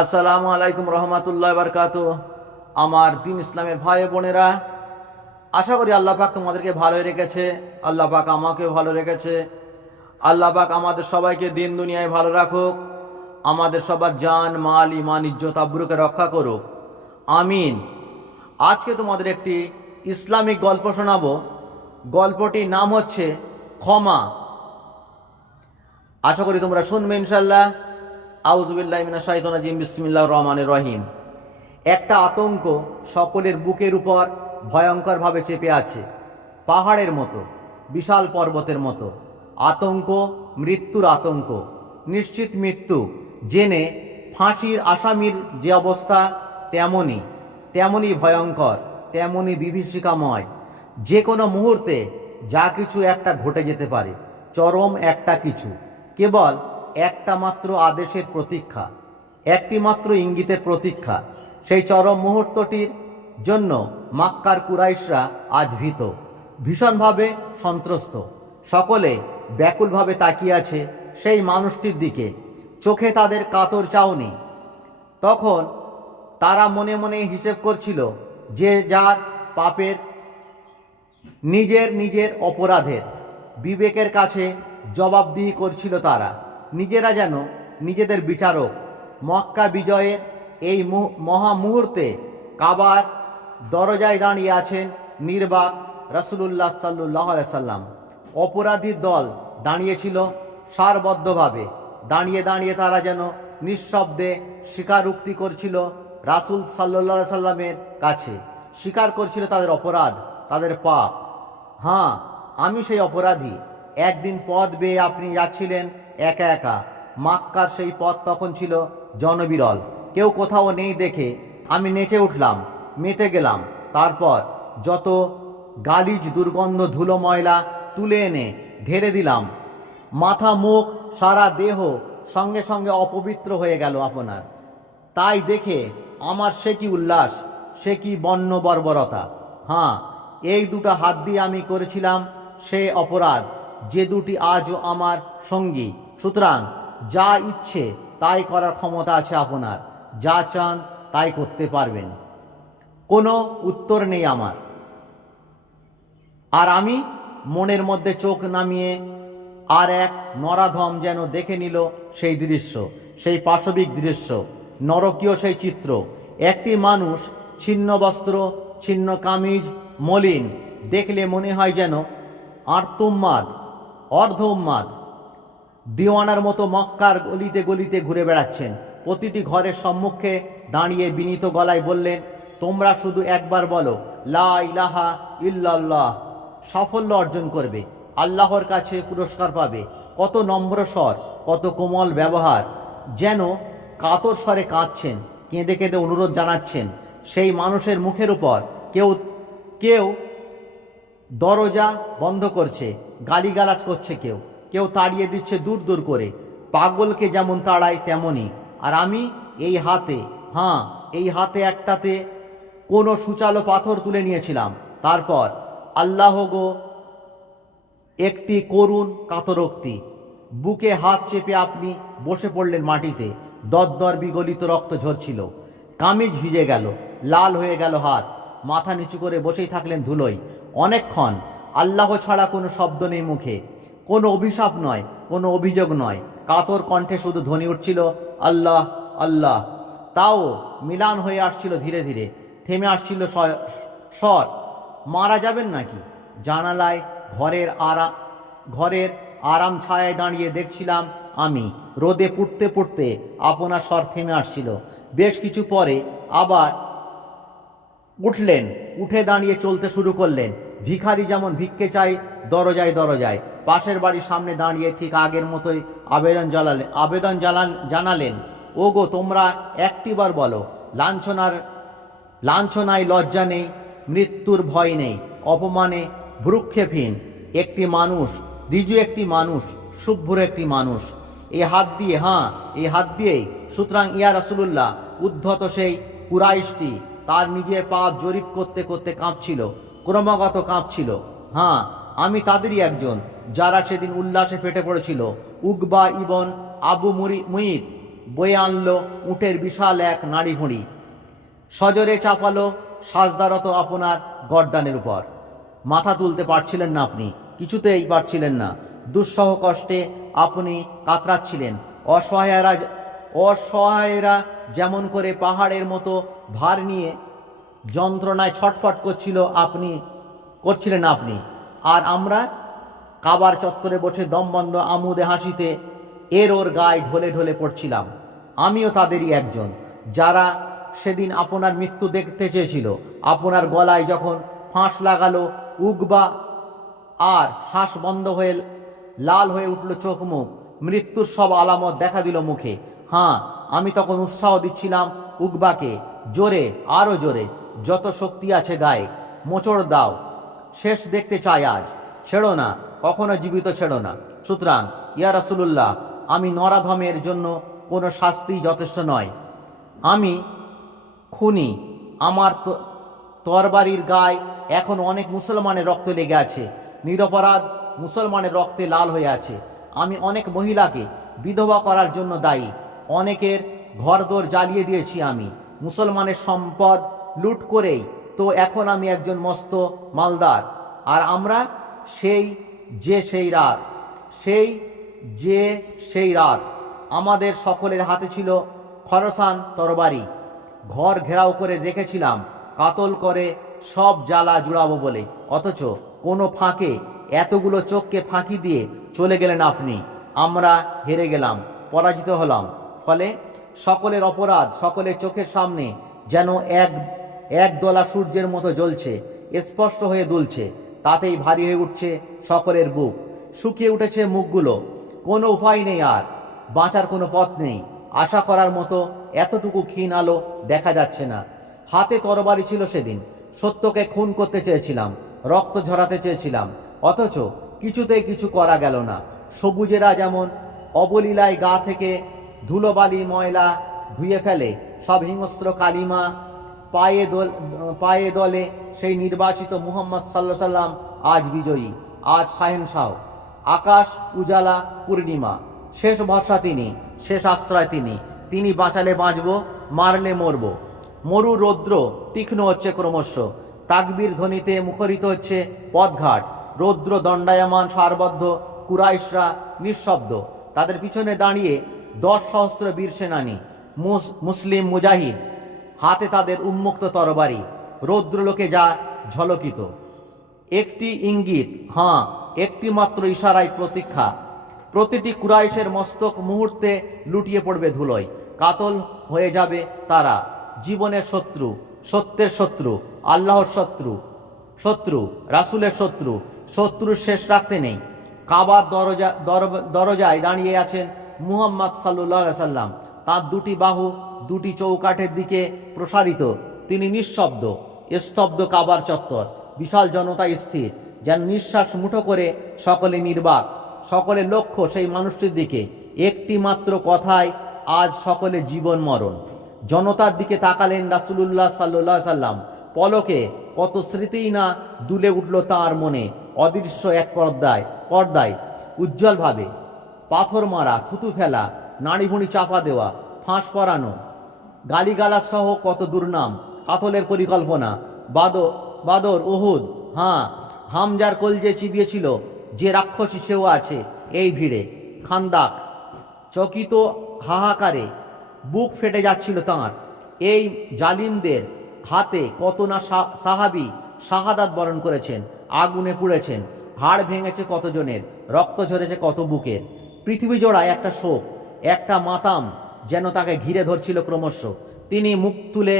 আসসালামু আলাইকুম রহমতুল্লাহ বারকাত আমার দিন ইসলামের ভাই বোনেরা, আশা করি আল্লাহ পাক তোমাদেরকে ভালো রেখেছে, আল্লাহ পাক আমাকেও ভালো রেখেছে। আল্লাহ পাক আমাদের সবাইকে দিন দুনিয়ায় ভালো রাখুক, আমাদের সবার জান, মাল ইমান ইজ্জত, আব্রুকে রক্ষা করুক। আমিন। আজকে তোমাদের একটি ইসলামিক গল্প শোনাবো। গল্পটির নাম হচ্ছে ক্ষমা। আশা করি তোমরা শুনবে ইনশাল্লাহ আউজুবিল্লাহ শাহিদান জিম বিসমিল্লাহ রহমানের রহিম। একটা আতঙ্ক সকলের বুকের উপর ভয়ঙ্করভাবে চেপে আছে। পাহাড়ের মতো, বিশাল পর্বতের মতো। আতঙ্ক, মৃত্যুর আতঙ্ক। নিশ্চিত মৃত্যু। জেনে ফাঁসির আসামির যে অবস্থা তেমনই তেমনই ভয়ঙ্কর, তেমনই বিভীষিকাময়। যে কোনো মুহূর্তে যা কিছু একটা ঘটে যেতে পারে, চরম একটা কিছু। কেবল একটা মাত্র আদেশের প্রতীক্ষা, একটি মাত্র ইঙ্গিতের প্রতীক্ষা। সেই চরম মুহূর্তটির জন্য মাক্কার কুরাইশরা আজ ভীত, ভীষণভাবে সন্ত্রস্ত। সকলে ব্যাকুলভাবে তাকিয়ে আছে সেই মানুষটির দিকে। চোখে তাদের কাতর চাওনি তখন তারা মনে মনে হিসেব করছিল যে যার পাপের, নিজের নিজের অপরাধের বিবেকের কাছে জবাবদিহি করছিল তারা। নিজেরা যেন নিজেদের বিচারক। মক্কা বিজয়ের এই মুহ- মহা মুহূর্তে কাবার দরজায় দাঁড়িয়ে আছেন নির্বাক রসুল্লাহ সাল্লাহ সাল্লাম। অপরাধীর দল দাঁড়িয়েছিল সারবদ্ধভাবে। দাঁড়িয়ে দাঁড়িয়ে তারা যেন নিঃশব্দে স্বীকারোক্তি করছিল রাসুল সাল্লাহ সাল্লামের কাছে। স্বীকার করছিল তাদের অপরাধ, তাদের পাপ। হ্যাঁ আমি সেই অপরাধী। একদিন পথ বেয়ে আপনি যাচ্ছিলেন একা একা। মাক্কার সেই পথ তখন ছিল জনবিরল। কেউ কোথাও নেই দেখে আমি নেচে উঠলাম, মেতে গেলাম। তারপর যত গালিজ দুর্গন্ধ ধুলো ময়লা তুলে এনে ঢেলে দিলাম। মাথা, মুখ, সারা দেহ সঙ্গে সঙ্গে অপবিত্র হয়ে গেল আপনার। তাই দেখে আমার সে কি উল্লাস, সে কি বন্য বর্বরতা। হ্যাঁ এই দুটো হাত দিয়ে আমি করেছিলাম সে অপরাধ। যে দুটি আজও আমার সঙ্গী। সুতরাং যা ইচ্ছে তাই করার ক্ষমতা আছে আপনার। যা চান তাই করতে পারবেন। কোনো উত্তর নেই আমার। আর আমি মনের মধ্যে চোখ নামিয়ে আর এক নরাধম যেন দেখে নিল সেই দৃশ্য, সেই পাশবিক দৃশ্য, নরকীয় সেই চিত্র। একটি মানুষ ছিন্ন বস্ত্র, ছিন্ন কামিজ, মলিন, দেখলে মনে হয় যেন আর্তুম্মাদ। অর্ধ উন্মাদ দিওয়ানার মতো মক্কার গলিতে গলিতে ঘুরে বেড়াচ্ছেন। প্রতিটি ঘরের সম্মুখে দাঁড়িয়ে বিনীত গলায় বললেন, তোমরা শুধু একবার বলো, লা ইলাহা ইল্লাল্লাহ। সাফল্য অর্জন করবে, আল্লাহর কাছে পুরস্কার পাবে। কত নম্র স্বর, কত কোমল ব্যবহার। যেন কাতর স্বরে কাঁদছেন, কেঁদে কেঁদে অনুরোধ জানাচ্ছেন। সেই মানুষের মুখের উপর কেউ কেউ দরজা বন্ধ করছে, গালিগালাজ করছে কেউ। কেউ তাড়িয়ে দিচ্ছে দূর দূর করে। পাগলকে যেমন তাড়ায় তেমনই। আর আমি এই হাতে হ্যাঁ এই হাতে একটাতে কোনো সুচালো পাথর তুলে নিয়েছিলাম। তারপর, আল্লাহ গো, একটি করুণ কাতরোক্তি। বুকে হাত চেপে আপনি বসে পড়লেন মাটিতে। দরদর বিগলিত রক্ত ঝরছিল। কামিজ ভিজে গেল, লাল হয়ে গেল হাত। মাথা নিচু করে বসেই থাকলেন ধুলোয়। অনেকক্ষণ। আল্লাহ ছাড়া কোনো শব্দ নেই মুখে। কোনো অভিশাপ নয়, কোনো অভিযোগ নয়। কাতর কণ্ঠে শুধু ধ্বনি উঠছিল, আল্লাহ আল্লাহ। তাও মিলান হয়ে আসছিল ধীরে ধীরে। থেমে আসছিল স্বর। মারা যাবেন নাকি? জানালায় ঘরের আরা, ঘরের আরাম ছায়ায় দাঁড়িয়ে দেখছিলাম আমি। রোদে পুড়তে পুড়তে আপনার স্বর থেমে আসছিল। বেশ কিছু পরে আবার উঠলেন, উঠে দাঁড়িয়ে চলতে শুরু করলেন। ভিখারি যেমন ভিক্ষে চাই দরজায় দরজায়। পাশের বাড়ির সামনে দাঁড়িয়ে ঠিক আগের মতোই আবেদন জ্বালালেন আবেদন জ্বালান জানালেন ও গো তোমরা একটিবার বলো, লাঞ্ছনার, লাঞ্ছনায় লজ্জা নেই, মৃত্যুর ভয় নেই, অপমানে ভ্রুক্ষেপহীন একটি মানুষ, রিজু একটি মানুষ শুভ্র একটি মানুষ। এই হাত দিয়ে হ্যাঁ এই হাত দিয়েই। সুতরাং ইয়া রাসুলুল্লাহ, উদ্ধত সেই কুরাইশটি তার নিজের পাপ জরিপ করতে করতে কাঁপছিল, ক্রমাগত কাঁপছিল। হ্যাঁ আমি তাদেরই একজন, যারা সেদিন উল্লাসে ফেটে পড়েছিল। উগবা ইবন আবু মুরি মুইত বয়ে আনলো উটের বিশাল এক নাড়ি ভুঁড়ি সজরে চাপালো সাজদারত আপনার গর্দানের উপর। মাথা তুলতে পারছিলেন না আপনি, কিছুতেই পারছিলেন না। দুঃসহ কষ্টে আপনি কাতরাচ্ছিলেন। অসহায়রা অসহায়রা যেমন করে পাহাড়ের মতো ভার নিয়ে যন্ত্রণায় ছটফট করছিল আপনি, করছিলেন আপনি। আর আমরা কাবার চত্বরে বসে দমবন্ধ আমুদে হাসিতে এর ওর গায়ে ঢলে ঢলে পড়ছিলাম। আমিও তাদেরই একজন, যারা সেদিন আপনার মৃত্যু দেখতে চেয়েছিল। আপনার গলায় যখন ফাঁস লাগালো উগবা আর শ্বাস বন্ধ হয়ে লাল হয়ে উঠল চোখ মুখ, মৃত্যুর সব আলামত দেখা দিল মুখে। হ্যাঁ আমি তখন উৎসাহ দিচ্ছিলাম, উগবাকে, জোরে, আরও জোরে, যত শক্তি আছে গায়ে, মোচড় দাও, শেষ দেখতে চাই আজ, ছেড়ো না, কখনো জীবিত ছেড়ো না। সুতরাং, ইয়া রাসূলুল্লাহ, আমি নরাধমের জন্য কোনো শাস্তি যথেষ্ট নয়। আমি খুনি, আমার তরবারির গায়ে এখন অনেক মুসলমানের রক্ত লেগে আছে, নিরপরাধ মুসলমানের রক্তে লাল হয়ে আছে। আমি অনেক মহিলাকে বিধবা করার জন্য দায়ী অনেকের ঘরদোর জ্বালিয়ে দিয়েছি আমি। মুসলমানের সম্পদ লুট করেই। তো এখন আমি একজন মস্ত মালদার। আর আমরা সেই যে সেই রাত, সেই যে সেই রাত। আমাদের সকলের হাতে ছিল খরসান তরবারি। ঘর ঘেরাও করে রেখেছিলাম। কাতল করে সব জ্বালা জুড়াবো বলে। অথচ কোনো ফাঁকে এতগুলো চোখকে ফাঁকি দিয়ে চলে গেলেন আপনি। আমরা হেরে গেলাম, পরাজিত হলাম। ফলে সকলের অপরাধ সকলের চোখের সামনে যেন এক এক দলা সূর্যের মতো জ্বলছে, স্পষ্ট হয়ে দুলছে, তাতেই ভারী হয়ে উঠছে সকলের বুক। শুকিয়ে উঠেছে মুখগুলো। কোনো উপায় নেই আর। বাঁচার কোনো পথ নেই। আশা করার মতো এতটুকু ক্ষীণ আলো দেখা যাচ্ছে না। হাতে তরবারি ছিল সেদিন। সত্যকে খুন করতে চেয়েছিলাম, রক্ত ঝরাতে চেয়েছিলাম। অথচ কিছুতেই কিছু করা গেল না। সবুজেরা যেমন অবলীলায় গা থেকে ধুলোবালি ময়লা ধুয়ে ফেলে, সব হিংস্র কালিমা পায়ে দল, পায়ে দলে সেই নির্বাচিত মুহাম্মদ সাল্লাহ সাল্লাম আজ বিজয়ী, আজ শাহেন শাহ আকাশ উজালা পূর্ণিমা, শেষ ভরসা তিনি, শেষ আশ্রয় তিনি। তিনি বাঁচালে বাঁচব, মারলে মরব। মরু রৌদ্র তীক্ষ্ণ হচ্ছে ক্রমশ। তাকবীর ধ্বনিতে মুখরিত হচ্ছে পথঘাট। রৌদ্র দণ্ডায়মান, সারবদ্ধ কুরাইশরা নিঃশব্দ। তাদের পিছনে দাঁড়িয়ে দশ সহস্র বীর সেনানী, মুস- মুসলিম মুজাহিদ, হাতে তাদের উন্মুক্ত তরবারি, রৌদ্রলোকে যা ঝলকিত। একটি ইঙ্গিত, হাঁ, একটি মাত্র ইশারায় প্রতীক্ষা। প্রতিটি কুরাইশের মস্তক মুহূর্তে লুটিয়ে পড়বে ধুলোয়। কাতল হয়ে যাবে তারা। জীবনের শত্রু, সত্যের শত্রু, আল্লাহর শত্রু শত্রু, রাসুলের শত্রু, শত্রুর শেষ রাখতে নেই। কাবার দরজা দর- দরজায় দাঁড়িয়ে আছেন মুহাম্মদ সাল্লাহ সাল্লাম তার দুটি বাহু, দুটি চৌকাঠের দিকে প্রসারিত। তিনি নিঃশব্দ, স্তব্ধ কাবার চত্বর, বিশাল জনতা স্থির যেন নিঃশ্বাস মুঠো করে সকলে নির্বাক, সকলে লক্ষ্য সেই মানুষটির দিকে। একটি মাত্র কথায় আজ সকলে জীবন মরণ। জনতার দিকে তাকালেন রাসুলুল্লাহ সাল্লাহ সাল্লাম পলকে কত স্মৃতিই না দুলে উঠল তার মনে, অদৃশ্য এক পর্দায় পর্দায়, উজ্জ্বলভাবে। পাথর মারা, থুতু ফেলা, নাড়িভুঁড়ি চাপা দেওয়া, ফাঁস পরানো। গালিগালাজ সহ কত দুর্নাম, কাতলের পরিকল্পনা। বাদর বাদর, উহুদ হ্যাঁ হামজার কলজে চিবিয়েছিল, যে রাক্ষসী সেও আছে, এই ভিড়ে। খান্দাক, চকিত হাহাকারে বুক ফেটে যাচ্ছিল তাঁর। এই জালিমদের হাতে কত না সাহাবি শাহাদাত বরণ করেছেন, আগুনে পুড়েছেন, হাড় ভেঙেছে কতজনের, রক্ত ঝরেছে কত বুকের। পৃথিবী জোড়ায় একটা শোক, একটা মাতাম যেন তাকে ঘিরে ধরছিল ক্রমশ। তিনি মুখ তুলে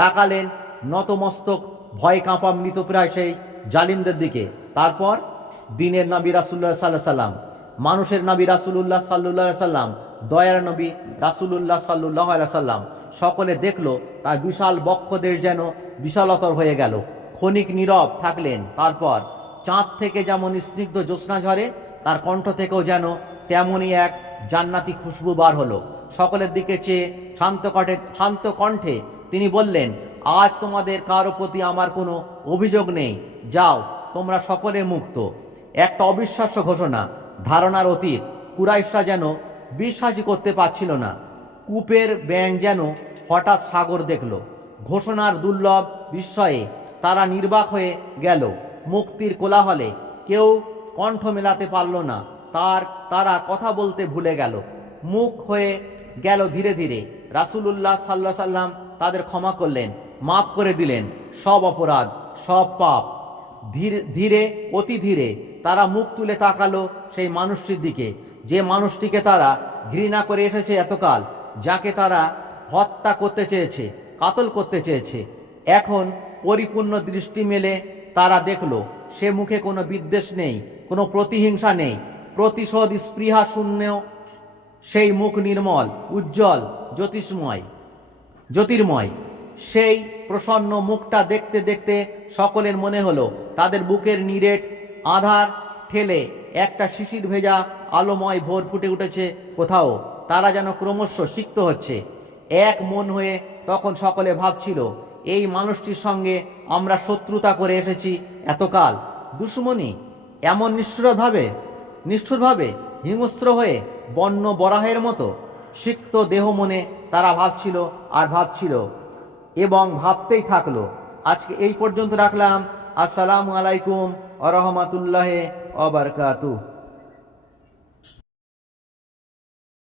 তাকালেন, নতমস্তক, ভয় কাঁপা মৃতপ্রায় সেই জালিমদের দিকে। তারপর দিনের নবী রাসুল্লাহ সাল্লাহ সাল্লাম, মানুষের নবী রাসুলুল্লাহ সাল্লুল্লাহ সাল্লাম, দয়ার নবী রাসুলুল্লাহ সাল্লুল্লাহ সাল্লাম, সকলে দেখল তার বিশাল বক্ষদের যেন বিশালতর হয়ে গেল। ক্ষণিক নীরব থাকলেন, তারপর চাঁদ থেকে যেমন স্নিগ্ধ জ্যোৎস্না ঝরে, তার কণ্ঠ থেকেও যেন তেমনই এক জান্নাতি খুশবু বার হলো। সকলের দিকে চেয়ে শান্ত কণ্ঠে শান্ত কণ্ঠে তিনি বললেন, আজ তোমাদের কারও প্রতি আমার কোনো অভিযোগ নেই। যাও, তোমরা সকলে মুক্ত। একটা অবিশ্বাস্য ঘোষণা। ধারণার অতীত। কুরাইশরা যেন বিশ্বাসই করতে পারছিল না। কূপের ব্যাং যেন হঠাৎ সাগর দেখল। ঘোষণার দুর্লভ বিস্ময়ে তারা নির্বাক হয়ে গেল। মুক্তির কোলাহলে কেউ কণ্ঠ মেলাতে পারল না। তার, তারা কথা বলতে ভুলে গেল। মুখ হয়ে গেল ধীরে ধীরে। রাসূলুল্লাহ সাল্লাহ সাল্লাম তাদের ক্ষমা করলেন, মাফ করে দিলেন। সব অপরাধ, সব পাপ। ধীরে ধীরে, অতি ধীরে তারা মুখ তুলে তাকালো সেই মানুষটির দিকে। যে মানুষটিকে তারা ঘৃণা করে এসেছে এতকাল, যাকে তারা হত্যা করতে চেয়েছে, কাতল করতে চেয়েছে, এখন পরিপূর্ণ দৃষ্টি মেলে তারা দেখল, সে মুখে কোনো বিদ্বেষ নেই, কোনো প্রতিহিংসা নেই। প্রতিশোধ স্পৃহা শূন্য সেই মুখ নির্মল, উজ্জ্বল, জ্যোতিষময়, জ্যোতির্ময়। সেই প্রসন্ন মুখটা দেখতে দেখতে সকলের মনে হলো, তাদের বুকের নিরেট আধার ঠেলে একটা শিশির ভেজা আলোময় ভোর ফুটে উঠেছে কোথাও। তারা যেন ক্রমশ সিক্ত হচ্ছে। এক মন হয়ে তখন সকলে ভাবছিল, এই মানুষটির সঙ্গে আমরা শত্রুতা করে এসেছি এতকাল। দুশ্মনী এমন নিষ্ঠুরভাবে নিষ্ঠুরভাবে হিংস্র হয়ে বন্য বরাহের মতো সিক্ত দেহ মনে তারা ভাবছিল আর ভাবছিল এবং ভাবতেই থাকল, আজকে এই পর্যন্ত রাখলাম। আসসালামু আলাইকুম আ অবরকাতু